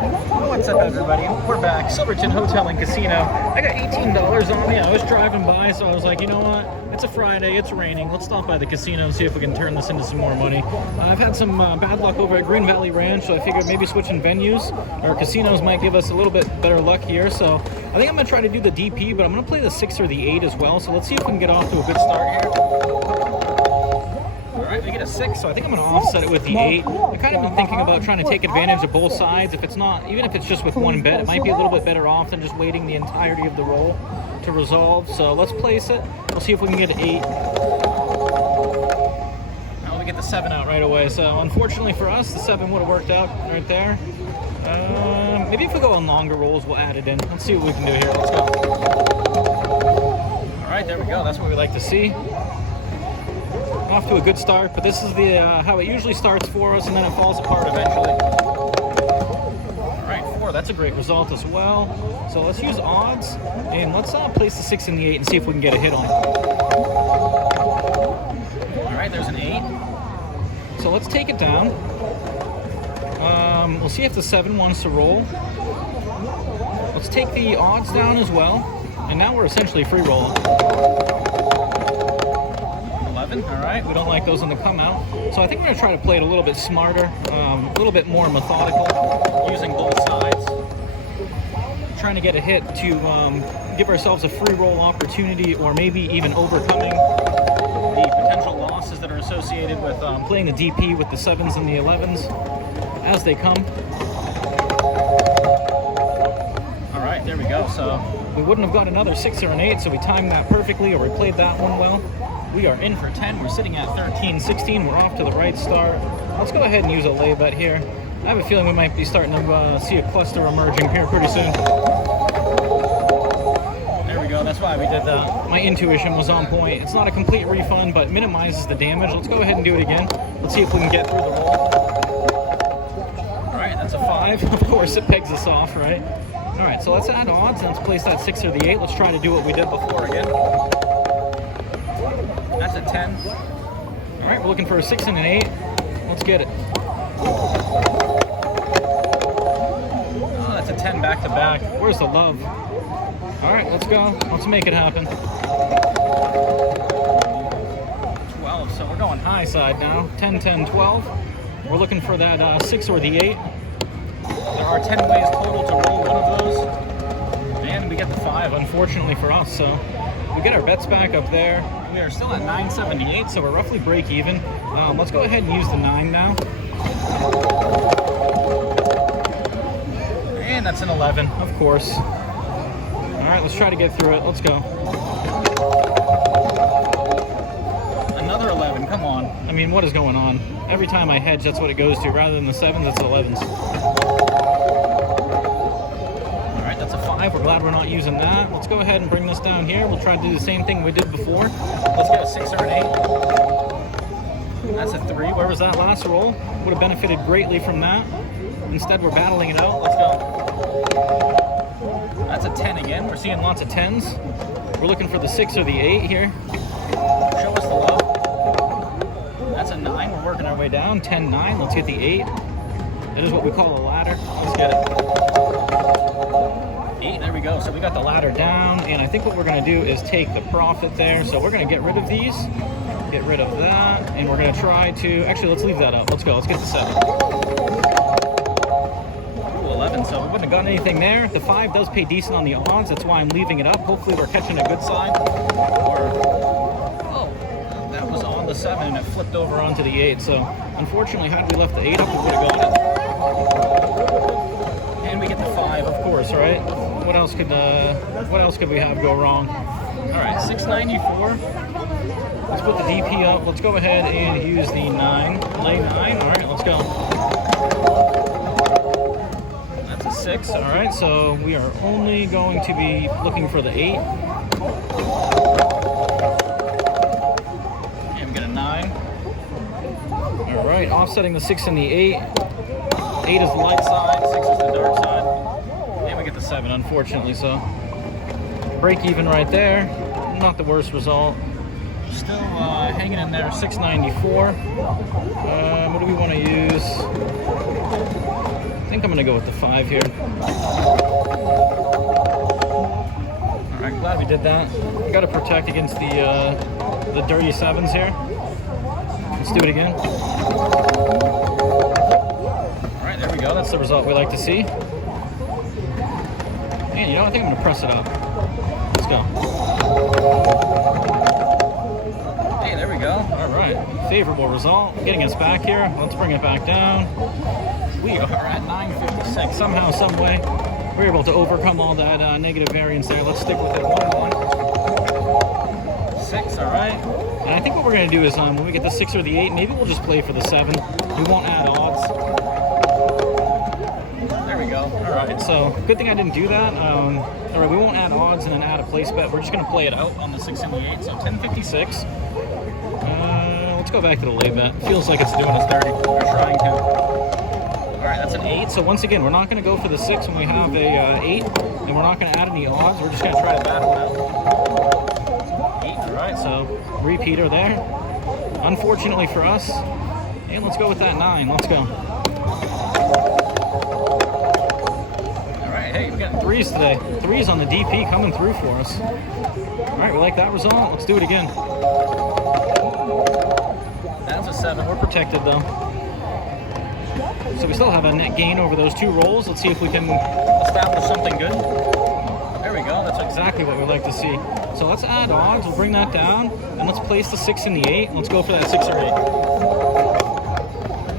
What's up, everybody? We're back. Silverton Hotel and Casino. I got $18 on me. I was driving by, so I was like, you know what? It's a Friday. It's raining. Let's stop by the casino and see if we can turn this into some more money. I've had some bad luck over at Green Valley Ranch, so I figured maybe switching venues or casinos might give us a little bit better luck here. So I think I'm going to try to do the DP, but I'm going to play the 6 or the 8 as well. So let's see if we can get off to a good start here. Alright, we get a 6, so I think I'm going to offset it with the 8. I've kind of been thinking about trying to take advantage of both sides. If it's not, even if it's just with one bet, it might be a little bit better off than just waiting the entirety of the roll to resolve. So let's place it. We'll see if we can get an 8. Now we get the 7 out right away. So unfortunately for us, the 7 would have worked out right there. Maybe if we go on longer rolls, we'll add it in. Let's see what we can do here. Let's go. Alright, there we go. That's what we like to see. Off to a good start, but this is the how it usually starts for us, and then it falls apart eventually. All right, 4. That's a great result as well. So let's use odds, and let's place the 6 and the 8 and see if we can get a hit on it. All right, there's an 8. So let's take it down. We'll see if the 7 wants to roll. Let's take the odds down as well, and now we're essentially free rolling. All right, we don't like those on the come out. So I think we're going to try to play it a little bit smarter, a little bit more methodical, using both sides. Trying to get a hit to give ourselves a free roll opportunity, or maybe even overcoming the potential losses that are associated with playing the DP with the 7s and the 11s as they come. All right, there we go. So we wouldn't have got another 6 or an 8, so we timed that perfectly, or we played that one well. We are in for 10. We're sitting at 13-16. We're off to the right start. Let's go ahead and use a lay bet here. I have a feeling we might be starting to see a cluster emerging here pretty soon. There we go. That's why we did that. My intuition was on point. It's not a complete refund, but minimizes the damage. Let's go ahead and do it again. Let's see if we can get through the roll. All right, that's a 5. Of course, it pegs us off, right? All right, so let's add odds and let's place that 6 or the 8. Let's try to do what we did before again. That's a 10. All right, we're looking for a 6 and an 8. Let's get it. Oh, that's a 10 back to back. Where's the love? All right, let's go. Let's make it happen. 12, so we're going high side now. 10, 10, 12. We're looking for that 6 or the 8. There are 10 ways total to roll one of those. And we get the 5, unfortunately for us, so we get our bets back up there. We are still at 978, so we're roughly break even. Let's go ahead and use the 9 now. And that's an 11, of course. All right, let's try to get through it. Let's go. Another 11, come on. I mean, what is going on? Every time I hedge, that's what it goes to. Rather than the 7s, it's the 11s. We're glad we're not using that. Let's go ahead and bring this down here. We'll try to do the same thing we did before. Let's get a 6 or an 8. That's a 3. Where was that last roll? Would have benefited greatly from that. Instead, we're battling it out. Let's go. That's a 10 again. We're seeing lots of 10s. We're looking for the 6 or the 8 here. Show us the love. That's a 9. We're working our way down. 10, 9. Let's get the 8. That is what we call a ladder. Let's get it. 8, there we go. So we got the ladder down, and I think what we're going to do is take the profit there. So we're going to get rid of these, get rid of that, and we're going to try to, actually, let's leave that up. Let's go. Let's get the 7. Ooh, 11. So we wouldn't have gotten anything there. The 5 does pay decent on the odds. That's why I'm leaving it up. Hopefully we're catching a good side. Oh, that was on the 7, and it flipped over onto the 8. So unfortunately, had we left the 8 up, we would have got it. And we get the 5, of course, right? What else could we have go wrong? All right, 694. Let's put the DP up. Let's go ahead and use the 9. Lay 9. All right, let's go. That's a 6. All right, so we are only going to be looking for the 8. And we get a 9. All right, offsetting the 6 and the 8. 8 is the light side, 6 is the dark side. And we get the 7, unfortunately, so break even right there. Not the worst result. Still hanging in there, 694. What do we want to use? think I'm gonna go with the 5 here. All right, glad we did that. We got to protect against the dirty 7s here. Let's do it again. All right, there we go. That's the result we like to see. And you know, I think I'm gonna press it up. Let's go. Hey, there we go. All right, favorable result. Getting us back here. Let's bring it back down. We are at 956. Somehow, some way, we're able to overcome all that negative variance there. Let's stick with it. 1-1. 6. All right. And I think what we're gonna do is when we get the 6 or the 8, maybe we'll just play for the 7. We won't add odds. There we go. All right. So good thing I didn't do that. All right, we won't add odds and then add a place bet. We're just gonna play it out on the 6 and the 8. So 1056. Let's go back to the lay bet. Feels like it's doing us dirty. We're trying to. All right, that's an 8. So once again, we're not going to go for the 6 when we have a 8, and we're not going to add any odds. We're just going to try to battle it out. 8. All right, so repeater there. Unfortunately for us, and let's go with that 9. Let's go. All right, hey, we got 3s today. 3s on the DP coming through for us. All right, we like that result. Let's do it again. That's a 7. We're protected though. So we still have a net gain over those 2 rolls. Let's see if we can establish something good. There we go. That's exactly what we like to see. So let's add odds. We'll bring that down. And let's place the 6 and the 8. Let's go for that 6 or 8.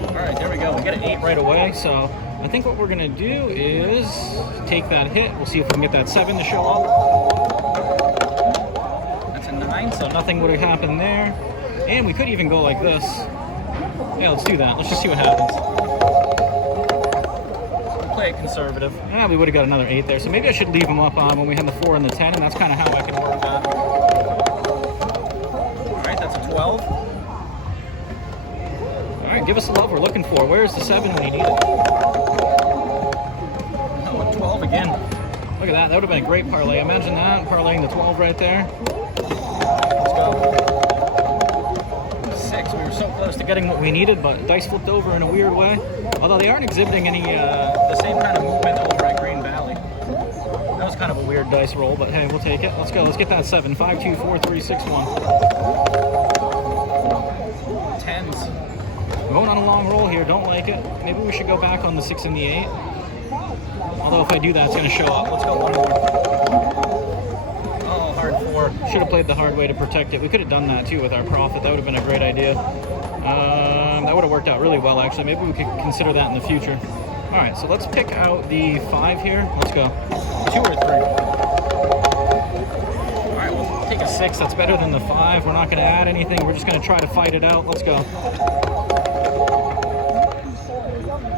All right, there we go. We get an 8 right away. So I think what we're going to do is take that hit. We'll see if we can get that 7 to show up. That's a 9, so nothing would have happened there. And we could even go like this. Yeah, let's do that. Let's just see what happens. Play it conservative. Yeah, we would have got another 8 there. So maybe I should leave them up when we had the 4 and the 10, and that's kind of how I can work that. All right, that's a 12. All right, give us the love we're looking for. Where's the 7 when you need it? Oh, 12 again. Look at that. That would have been a great parlay. Imagine that, parlaying the 12 right there. Let's go. 6. We were so close to getting what we needed, but dice flipped over in a weird way. Although they aren't exhibiting any the same kind of movement over at Green Valley. That was kind of a weird dice roll, but hey, we'll take it. Let's go. Let's get that 7. 5, 2, 4, 3, 6, 1. 10s. We're going on a long roll here. Don't like it. Maybe we should go back on the 6 and the 8. Although if I do that, it's going to show up. Let's go 1 more. Oh, hard 4. Should have played the hard way to protect it. We could have done that too with our profit. That would have been a great idea. That would have worked out really well, actually. Maybe we could consider that in the future. All right, so let's pick out the 5 here. Let's go. 2 or 3. All right, we'll take a 6. That's better than the 5. We're not going to add anything. We're just going to try to fight it out. Let's go.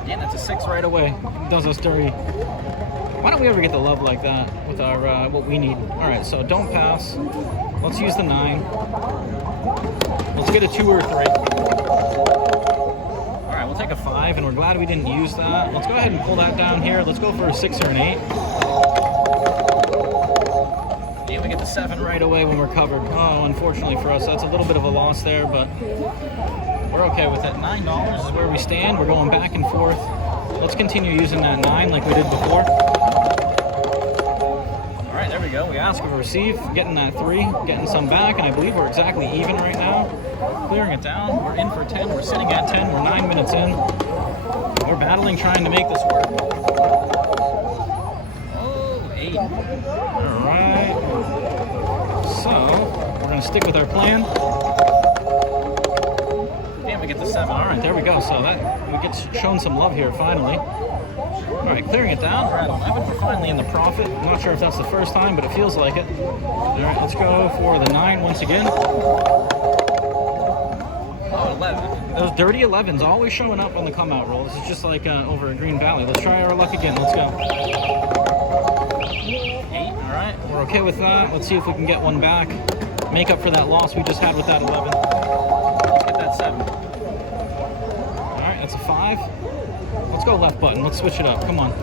Yeah, that's a 6 right away. It does us dirty. Why don't we ever get the love like that with our what we need? All right, so don't pass. Let's use the 9. Let's get a 2 or 3. All right, we'll take a 5, and we're glad we didn't use that. Let's go ahead and pull that down here. Let's go for a 6 or an 8. Yeah, we get the 7 right away when we're covered. Oh, unfortunately for us, that's a little bit of a loss there, but we're okay with it. $9 is where we stand. We're going back and forth. Let's continue using that 9 like we did before. All right, there we go. We ask of a receive, getting that 3, getting some back, and I believe we're exactly even right now. Clearing it down. We're in for 10. We're sitting at 10. We're 9 minutes in. We're battling, trying to make this work. Oh, 8. All right. So we're going to stick with our plan. And we get the 7. All right, there we go. So that we get shown some love here finally. All right, clearing it down. We're at 11. We're finally in the profit. I'm not sure if that's the first time, but it feels like it. All right, let's go for the 9 once again. Oh, 11. Those dirty 11s always showing up on the come out rolls. It's just like over at Green Valley. Let's try our luck again. Let's go. 8. All right, we're okay with that. Let's see if we can get one back. Make up for that loss we just had with that 11. Let's get that 7. All right, that's a 5. Let's go left button. Let's switch it up. Come on.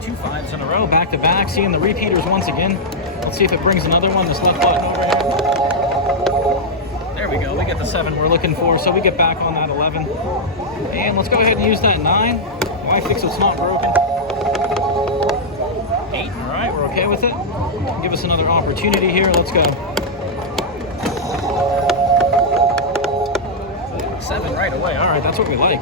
2 5s in a row, back to back. Seeing the repeaters once again. Let's see if it brings another one. This left button over here. There we go. We get the 7 we're looking for, so we get back on that 11. And let's go ahead and use that 9. Why fix what's not broken? 8. All right, we're okay with it. Give us another opportunity here. Let's go. 7 right away. All right, that's what we like.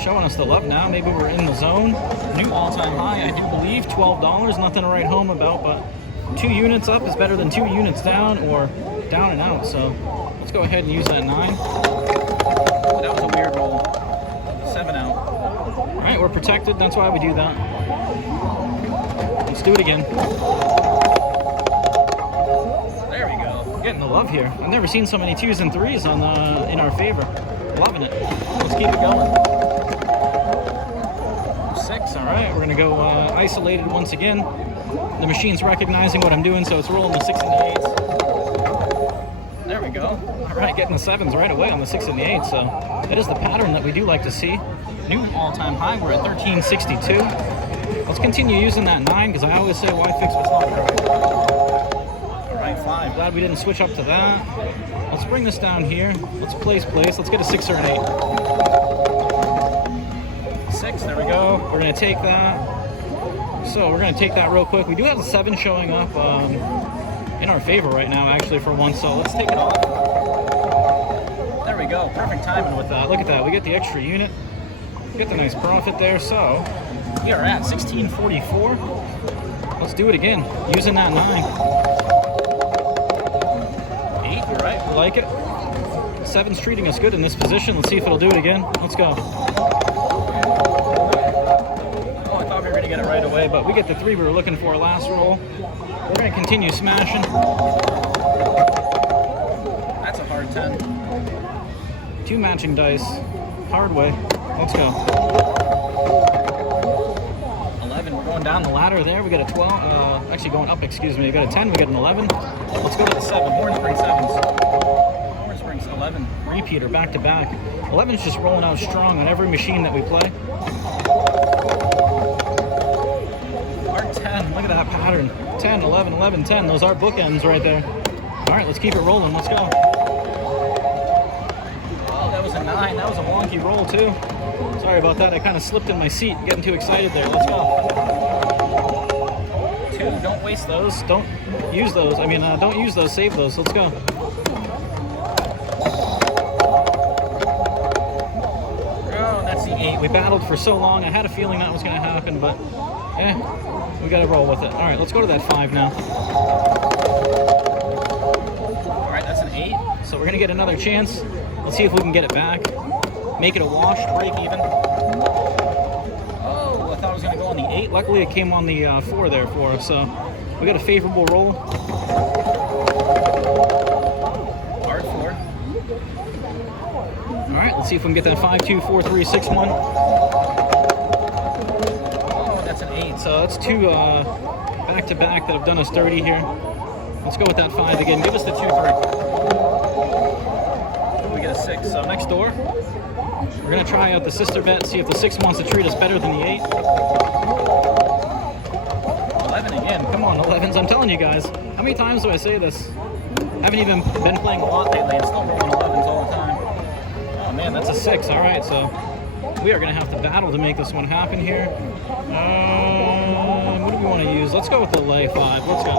Showing us the love now. Maybe we're in the zone. New all-time high, I do believe. $12. Nothing to write home about, but 2 units up is better than 2 units down or down and out. So let's go ahead and use that 9. That was a weird roll. 7 out. All right, we're protected. That's why we do that. Let's do it again. There we go. Getting the love here. I've never seen so many 2s and 3s on in our favor. Loving it. Let's keep it going. 6. All right, we're gonna go isolated once again. The machine's recognizing what I'm doing, so it's rolling the 6 and the 8s. There we go. All right, getting the 7s right away on the 6 and the 8. So that is the pattern that we do like to see. New all-time high. We're at 1362. Let's continue using that 9 because I always say why fix what's not broken. All right, 5. Glad we didn't switch up to that. Let's bring this down here. Let's place. Let's get a 6 or an 8. 6. There we go. We're gonna take that. So we're gonna take that real quick. We do have the 7 showing up in our favor right now, actually, for once. So let's take it off. There we go. Perfect timing with that. Look at that. We get the extra unit. Get the nice profit there. So we are at 1644. Let's do it again. Using that 9. 8. All right. We like it. 7's treating us good in this position. Let's see if it'll do it again. Let's go. We're going to get it right away, but we get the 3 we were looking for last roll. We're going to continue smashing. That's a hard 10. 2 matching dice. Hard way. Let's go. 11. We're going down the ladder there. We got a 12. Actually going up, excuse me. We got a 10. We got an 11. Let's go to the 7. Horn Spring 7s. Horn Springs 11. Repeater back to back. 11's just rolling out strong on every machine that we play. 10, look at that pattern. 10, 11, 11, 10. Those are bookends right there. All right, let's keep it rolling. Let's go. Oh, that was a 9. That was a wonky roll, too. Sorry about that. I kind of slipped in my seat, getting too excited there. Let's go. 2, don't waste those. Don't use those. I mean, don't use those. Save those. Let's go. Oh, that's the 8. We battled for so long. I had a feeling that was going to happen, but we got to roll with it. All right, let's go to that 5 now. All right, that's an 8. So we're going to get another chance. Let's see if we can get it back. Make it a wash, break even. Oh, I thought it was going to go on the 8. Luckily, it came on the 4 there for us. So we got a favorable roll. Hard 4. All right, let's see if we can get that 5, 2, 4, 3, 6, 1. So that's 2 back-to-back that have done us dirty here. Let's go with that 5 again. Give us the 2, 3. We get a 6. So next door, we're going to try out the sister bet, see if the 6 wants to treat us better than the 8. 11 again. Come on, 11s. I'm telling you guys. How many times do I say this? I haven't even been playing a lot lately and still rolling 11s all the time. Oh, man, that's a 6. All right, so we are going to have to battle to make this one happen here. What do we want to use? Let's go with the lay 5. Let's go.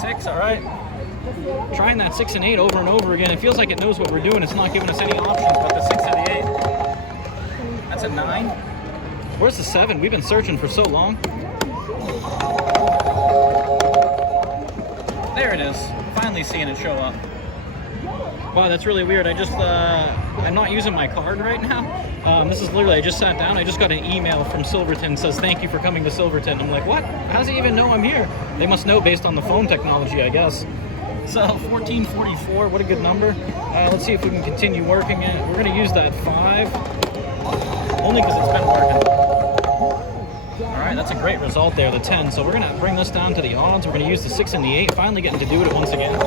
6, all right. Trying that 6 and 8 over and over again. It feels like it knows what we're doing. It's not giving us any options but the 6 and the 8. That's a 9. Where's the 7? We've been searching for so long. There it is. Finally seeing it show up. Wow, that's really weird. I'm not using my card right now. This is literally, I just sat down. I just got an email from Silverton. Says, thank you for coming to Silverton. I'm like, what? How does he even know I'm here? They must know based on the phone technology, I guess. So 1444, what a good number. Let's see if we can continue working it. We're going to use that 5. Only because it's been working. All right, that's a great result there, the 10. So we're going to bring this down to the odds. We're going to use the 6 and the 8. Finally getting to do it once again.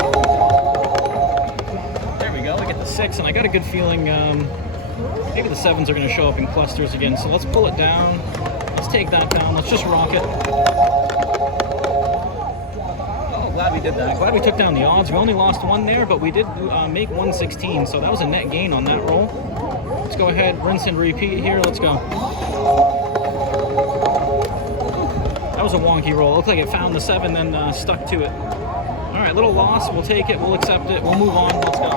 There we go. We get the 6, and I got a good feeling maybe the 7s are going to show up in clusters again. So let's pull it down. Let's take that down. Let's just rock it. glad we did that. Glad we took down the odds. We only lost one there, but we did make 116, so that was a net gain on that roll. Let's go ahead, rinse and repeat here. Let's go. That was a wonky roll. It looked like it found the 7, then stuck to it. All right, little loss. We'll take it. We'll accept it. We'll move on. Let's go.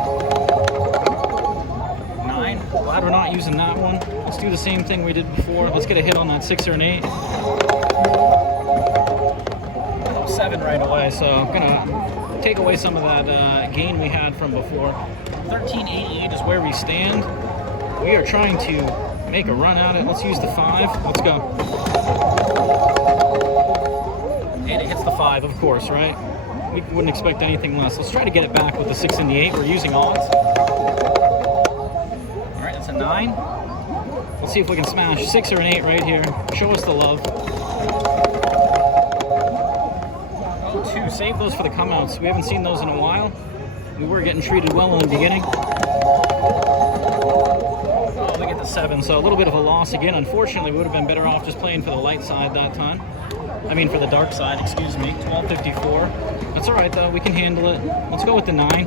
9. Glad we're not using that one. Let's do the same thing we did before. Let's get a hit on that 6 or an 8. 7 right away, so I'm gonna take away some of that gain we had from before. 1388 is where we stand. We are trying to make a run at it. Let's use the 5. Let's go. And it hits the 5, of course, right? We wouldn't expect anything less. Let's try to get it back with the 6 and the 8. We're using odds. All right, that's a 9. Let's see if we can smash 6 or an 8 right here. Show us the love. Oh, 2. Save those for the come-outs. We haven't seen those in a while. We were getting treated well in the beginning. Oh, look at the 7. So a little bit of a loss again. Unfortunately, we would have been better off just playing for the light side that time. I mean, for the dark side, excuse me. 1254. That's all right, though. We can handle it. Let's go with the 9.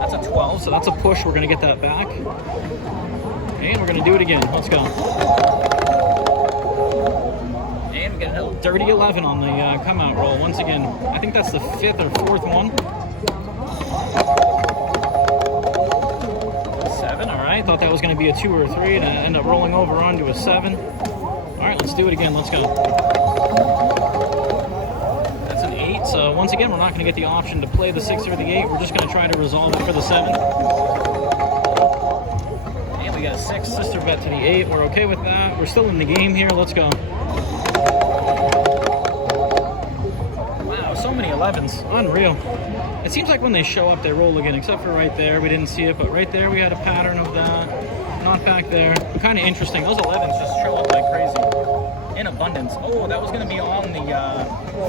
That's a 12, so that's a push. We're going to get that back. And we're going to do it again. Let's go. And we get a dirty 11 on the come-out roll. Once again, I think that's the 5th or 4th one. 7, all right. Thought that was going to be a 2 or a 3, and I end up rolling over onto a 7. All right, let's do it again. Let's go. That's an 8. So once again, we're not going to get the option to play the 6 or the 8. We're just going to try to resolve it for the 7. And we got a 6 sister bet to the 8. We're okay with that. We're still in the game here. Let's go. Wow, so many 11s. Unreal. It seems like when they show up, they roll again, except for right there. We didn't see it, but right there we had a pattern of that. Not back there. Kind of interesting. Those 11s just show up like crazy. In abundance. Oh, that was going to be on the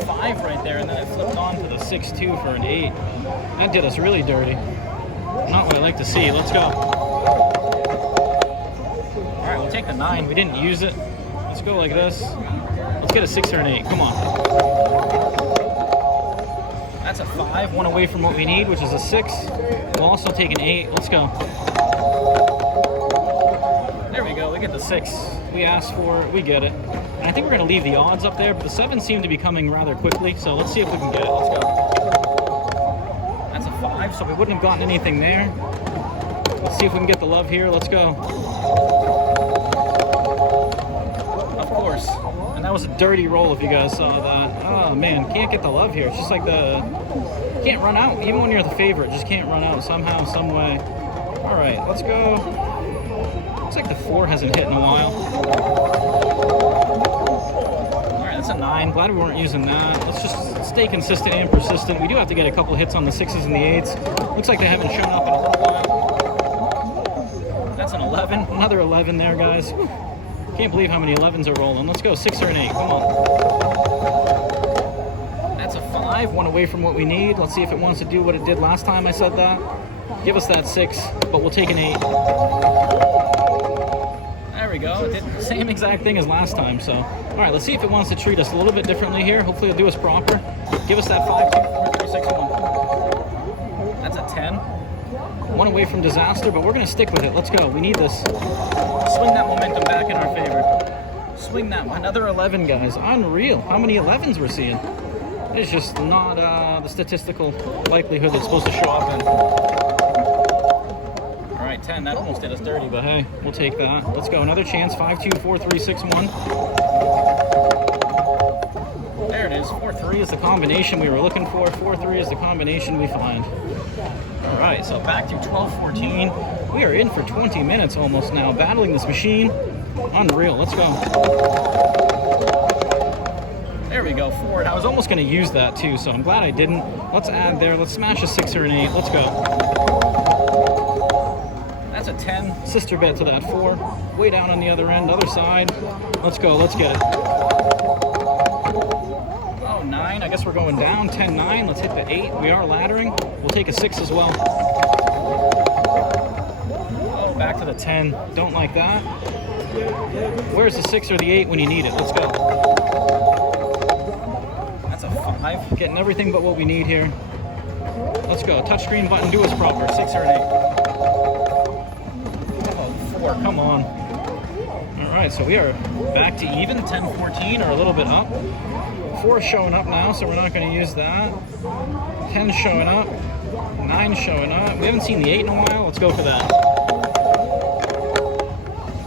5 right there, and then it flipped on to the 6-2 for an 8. That did us really dirty. Not what I like to see. Let's go. All right, we'll take the 9. We didn't use it. Let's go like this. Let's get a 6 or an 8. Come on. That's a 5. One away from what we need, which is a 6. We'll also take an 8. Let's go. There we go. Look at the 6. We asked for it. We get it. And I think we're going to leave the odds up there, but the 7 seem to be coming rather quickly, so let's see if we can get it. Let's go. That's a 5, so we wouldn't have gotten anything there. Let's see if we can get the love here. Let's go. Of course. And that was a dirty roll if you guys saw that. Oh, man. Can't get the love here. It's just like the... Can't run out. Even when you're the favorite, just can't run out somehow, some way. All right, let's go. Looks like the 4 hasn't hit in a while. All right, that's a 9. Glad we weren't using that. Let's just stay consistent and persistent. We do have to get a couple hits on the 6s and the 8s. Looks like they haven't shown up in a little while. That's an 11. Another 11 there, guys. Can't believe how many 11s are rolling. Let's go 6 or an 8. Come on. That's a 5. One away from what we need. Let's see if it wants to do what it did last time I said that. Give us that 6, but we'll take an 8. There we go. It did the same exact thing as last time. So, all right, let's see if it wants to treat us a little bit differently here. Hopefully, it'll do us proper. Give us that 5, 2, 4, 3, 6, 1. That's a 10. One away from disaster, but we're going to stick with it. Let's go. We need this. Swing that momentum back in our favor. Swing that. Another 11, guys. Unreal. How many 11s we're seeing? It's just not the statistical likelihood it's supposed to show up in. 10. That almost did us dirty, but hey, we'll take that. Let's go. Another chance. 5, 2, 4, 3, 6, 1. There it is. 4-3 is the combination we were looking for. 4-3 is the combination we find. All right, so back to 12-14. We are in for 20 minutes almost now, battling this machine. Unreal. Let's go. There we go. 4. I was almost going to use that too, so I'm glad I didn't. Let's add there. Let's smash a 6 or an 8. Let's go. That's a 10. Sister bet to that 4. Way down on the other end, other side. Let's go. Let's get it. Oh, 9. I guess we're going down. 10-9. Let's hit the 8. We are laddering. We'll take a 6 as well. Oh, back to the 10. Don't like that. Where's the 6 or the 8 when you need it? Let's go. 5. Getting everything but what we need here. Let's go. Touchscreen button, do us proper. 6 or an 8. Oh, 4. Come on. All right, so we are back to even. 10-14 or a little bit up. 4 showing up now, so we're not going to use that. 10 showing up. 9 showing up. We haven't seen the 8 in a while. Let's go for that.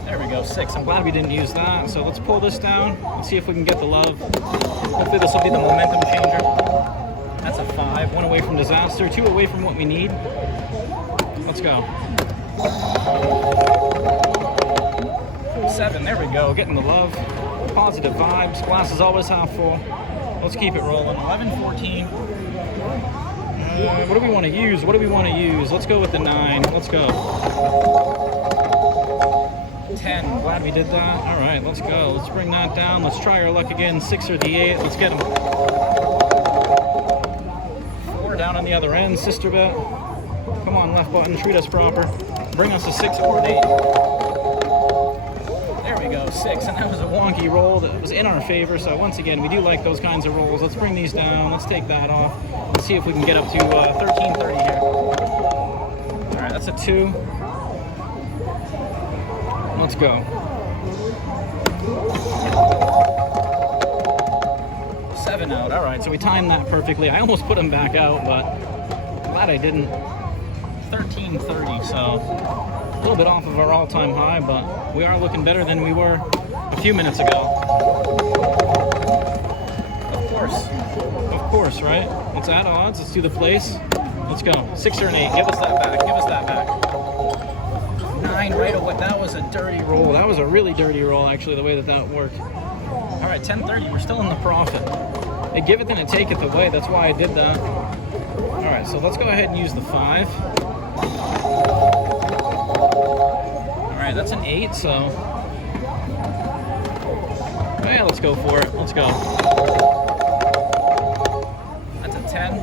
There we go. 6. I'm glad we didn't use that. So let's pull this down. Let's see if we can get the love. Hopefully this will be the momentum changer. That's a 5. 1 away from disaster. 2 away from what we need. Let's go. 7. There we go. Getting the love. Positive vibes. Glass is always half full. Let's keep it rolling. 11-14. What do we want to use? What do we want to use? Let's go with the 9. Let's go. 10. Glad we did that. All right, let's go. Let's bring that down. Let's try our luck again. 6 or the 8. Let's get them. 4 down on the other end. Sister bet. Come on, left button. Treat us proper. Bring us a 6 or an 8. There we go. 6. And that was a wonky roll that was in our favor. So once again, we do like those kinds of rolls. Let's bring these down. Let's take that off. Let's see if we can get up to 13.30 here. All right, that's a 2. Let's go. 7 out. All right, so we timed that perfectly. I almost put him back out, but I'm glad I didn't. 13.30, so a little bit off of our all-time high, but we are looking better than we were a few minutes ago. Of course, right? Let's add odds. Let's do the place. Let's go. 6 or an 8. Give us that back. Give us that back. 9 right away. That was a dirty roll. That was a really dirty roll, actually, the way that worked. All right, 10.30. We're still in the profit. They give it, then it take it away. That's why I did that. All right, so let's go ahead and use the 5. All right, that's an 8, so... Yeah, let's go for it. Let's go. That's a 10.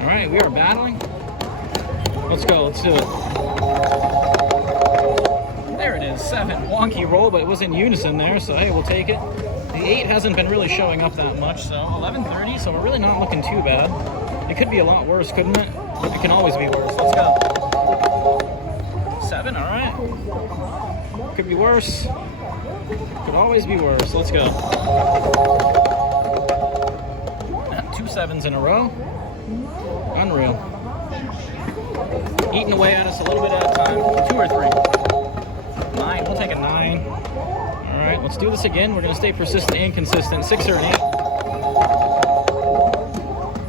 All right, we are battling. Let's go. Let's do it. There it is. 7. Wonky roll, but it was in unison there, so hey, we'll take it. The 8 hasn't been really showing up that much, so 11.30, so we're really not looking too bad. It could be a lot worse, couldn't it? It can always be worse. Let's go. 7, all right. Could be worse. Could always be worse. Let's go. 2 7s in a row. Unreal. Eating away at us a little bit at a time. 2 or 3. 9. We'll take a 9. All right, let's do this again. We're going to stay persistent and consistent. 6 or an 8.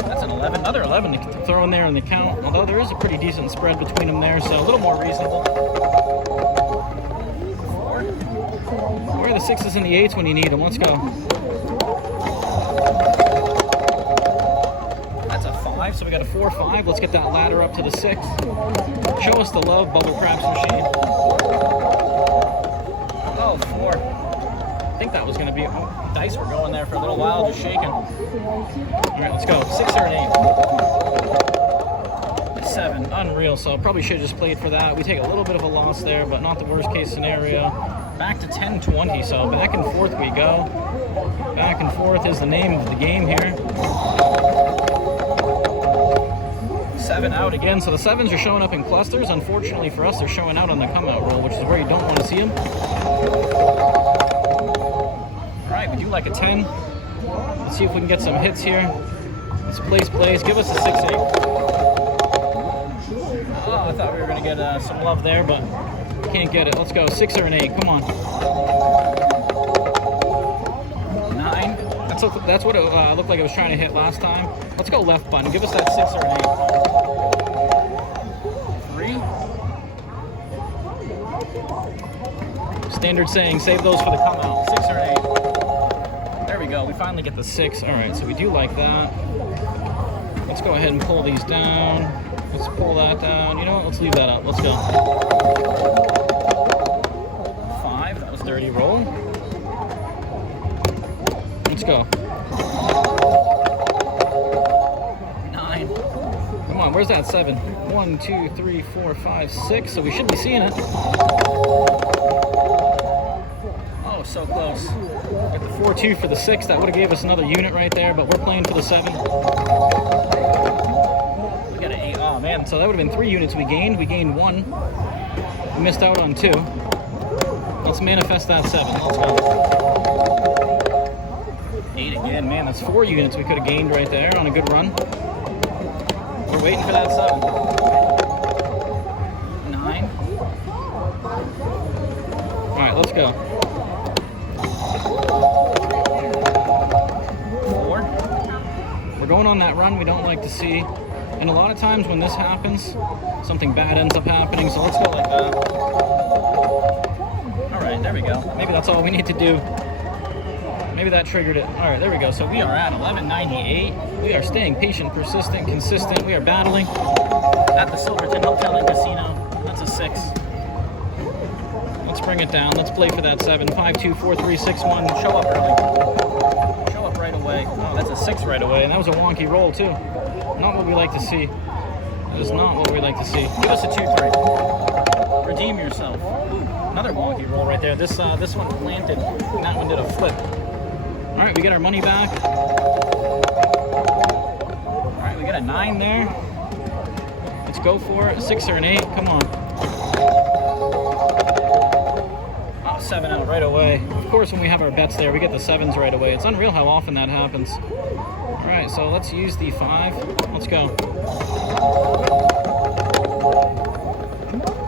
That's an 11. Another 11 to throw in there in the count. Although there is a pretty decent spread between them there, so a little more reasonable. 4. Where are the 6s and the 8s when you need them? Let's go. So we got a 4-5. Let's get that ladder up to the 6. Show us the love, Bubblecraps machine. Oh, 4. I think that was going to be... Oh, dice were going there for a little while, just shaking. All right, let's go. 6 or an 8. 7. Unreal. So probably should have just played for that. We take a little bit of a loss there, but not the worst case scenario. Back to 10-20. So back and forth we go. Back and forth is the name of the game here. 7 out again, so the 7s are showing up in clusters. Unfortunately for us, they're showing out on the come out roll, which is where you don't want to see them. Alright, we do like a 10. Let's see if we can get some hits here. Let's place. Give us a 6-8. Oh, I thought we were going to get some love there, but can't get it. Let's go. 6 or an 8. Come on. 9. That's what it looked like I was trying to hit last time. Let's go left button. Give us that 6 or an 8. Standard saying, save those for the come out. 6 or an 8. There we go. We finally get the 6. All right, so we do like that. Let's go ahead and pull these down. Let's pull that down. You know what? Let's leave that up. Let's go. 5. That was dirty roll. Let's go. 9. Come on, where's that 7? 1, 2, 3, 4, 5, 6. So we should be seeing it. Oh, Oh, so close. Get the 4-2 for the 6. That would have gave us another unit right there, but we're playing for the 7. We got an 8. Oh, man. So that would have been 3 units we gained. We gained 1. We missed out on 2. Let's manifest that 7. Let's go. 8 again. Man, that's 4 units we could have gained right there on a good run. We're waiting for that 7. 9. All right, let's go. 4. We're going on that run we don't like to see. And a lot of times when this happens, something bad ends up happening. So let's go like that. All right, there we go. Maybe that's all we need to do. Maybe that triggered it. All right, there we go. So we are at 1198. We are staying patient, persistent, consistent. We are battling at the Silverton Hotel and Casino. That's a 6. Let's bring it down. Let's play for that 7. 5, 2, 4, 3, 6, 1. Show up early. Show up right away. Oh, that's a 6 right away. And that was a wonky roll, too. Not what we like to see. That is not what we like to see. Give us a 2-3. Redeem yourself. Ooh, another wonky roll right there. This one planted, and that one did a flip. All right, we get our money back. All right, we got a 9 there. Let's go for it. A 6 or an 8. Come on. Oh, 7 out right away. Of course, when we have our bets there, we get the 7s right away. It's unreal how often that happens. All right, so let's use the 5. Let's go.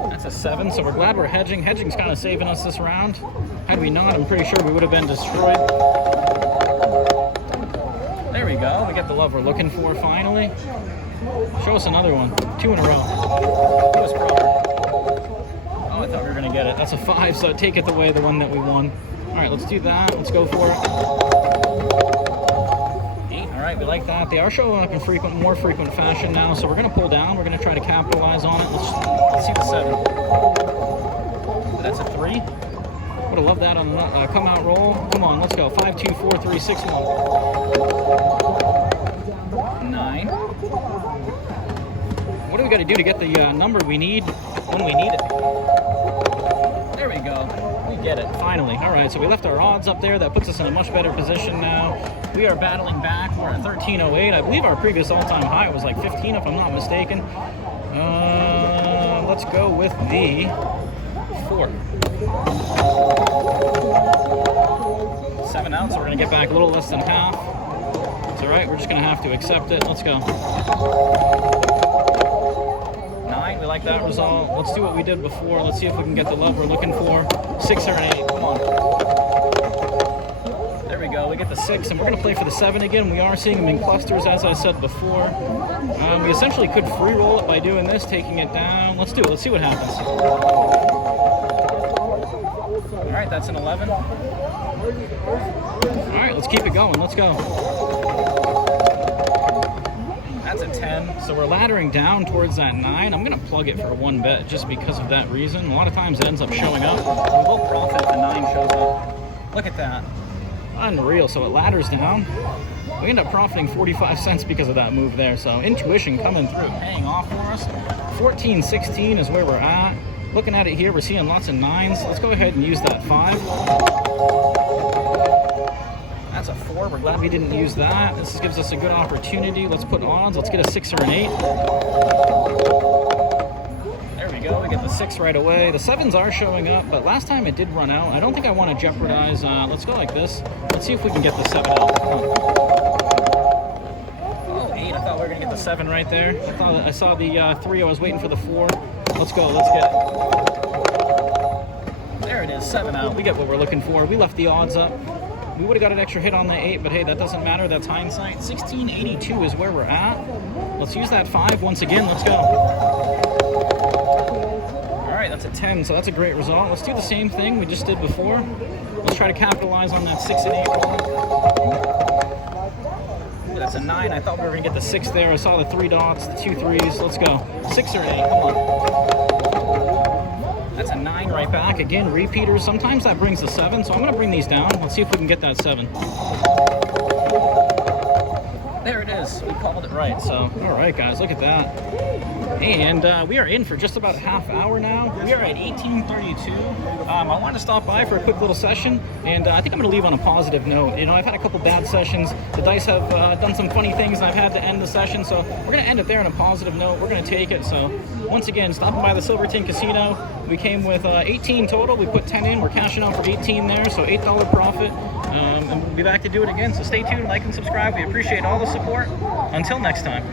That's a 7, so we're glad we're hedging. Hedging's kind of saving us this round. Had we not, I'm pretty sure we would have been destroyed. There we go. We got the love we're looking for finally. Show us another one. 2 in a row. That was proper. Oh, I thought we were going to get it. That's a 5, so take it away, the one that we won. All right, let's do that. Let's go for it. 8. All right, we like that. They are showing up in more frequent fashion now, so we're going to pull down. We're going to try to capitalize on it. Let's see the 7. That's a 3. Would have loved that on a come out roll. Come on, let's go. 5, 2, 4, 3, 6, 1. 9. What do we got to do to get the number we need when we need it? There we go. We get it, finally. All right, so we left our odds up there. That puts us in a much better position now. We are battling back. We're at 1308. I believe our previous all-time high was like 15, if I'm not mistaken. Let's go with the 4. 7 out, so we're going to get back a little less than half. It's all right, we're just going to have to accept it. Let's go. 9, we like that result. Let's do what we did before. Let's see if we can get the love we're looking for. 6 or an 8, come on. There we go, we get the 6, and we're going to play for the 7 again. We are seeing them in clusters, as I said before. We essentially could free roll it by doing this, taking it down. Let's do it, let's see what happens. All right, that's an 11. All right, let's keep it going. Let's go. That's a 10. So we're laddering down towards that 9. I'm going to plug it for a 1 bet just because of that reason. A lot of times it ends up showing up. We will profit if the 9 shows up. Look at that. Unreal. So it ladders down. We end up profiting 45 cents because of that move there. So intuition coming through, paying off for us. 14.16 is where we're at. Looking at it here, we're seeing lots of 9s. Let's go ahead and use that 5. That's a 4. We're glad we didn't use that. This gives us a good opportunity. Let's put odds. Let's get a 6 or an 8. There we go. We get the 6 right away. The 7s are showing up, but last time it did run out. I don't think I want to jeopardize. Let's go like this. Let's see if we can get the 7 out. Oh, 8. I thought we were going to get the 7 right there. I saw the 3. I was waiting for the 4. Let's go. Let's get it. There it is. 7 out. We get what we're looking for. We left the odds up. We would have got an extra hit on the 8, but hey, that doesn't matter. That's hindsight. 1682 is where we're at. Let's use that 5 once again. Let's go. All right, that's a 10, so that's a great result. Let's do the same thing we just did before. Let's try to capitalize on that 6 and 8 roll. That's a 9. I thought we were going to get the 6 there. I saw the 3 dots, the 2 3s. Let's go. 6 or 8. Come on. That's a 9 right back. Again, repeaters. Sometimes that brings the 7, so I'm going to bring these down. Let's see if we can get that 7. There it is. We called it right. So, all right, guys, look at that. And we are in for just about a half hour now. We are at 18:32. I wanted to stop by for a quick little session, and I think I'm going to leave on a positive note. You know, I've had a couple bad sessions. The dice have done some funny things, and I've had to end the session, so we're going to end it there on a positive note. We're going to take it. So once again, stopping by the Silverton Casino. We came with 18 total. We put 10 in. We're cashing out for 18 there, so $8 profit. And we'll be back to do it again. So stay tuned, like and subscribe. We appreciate all the support. Until next time.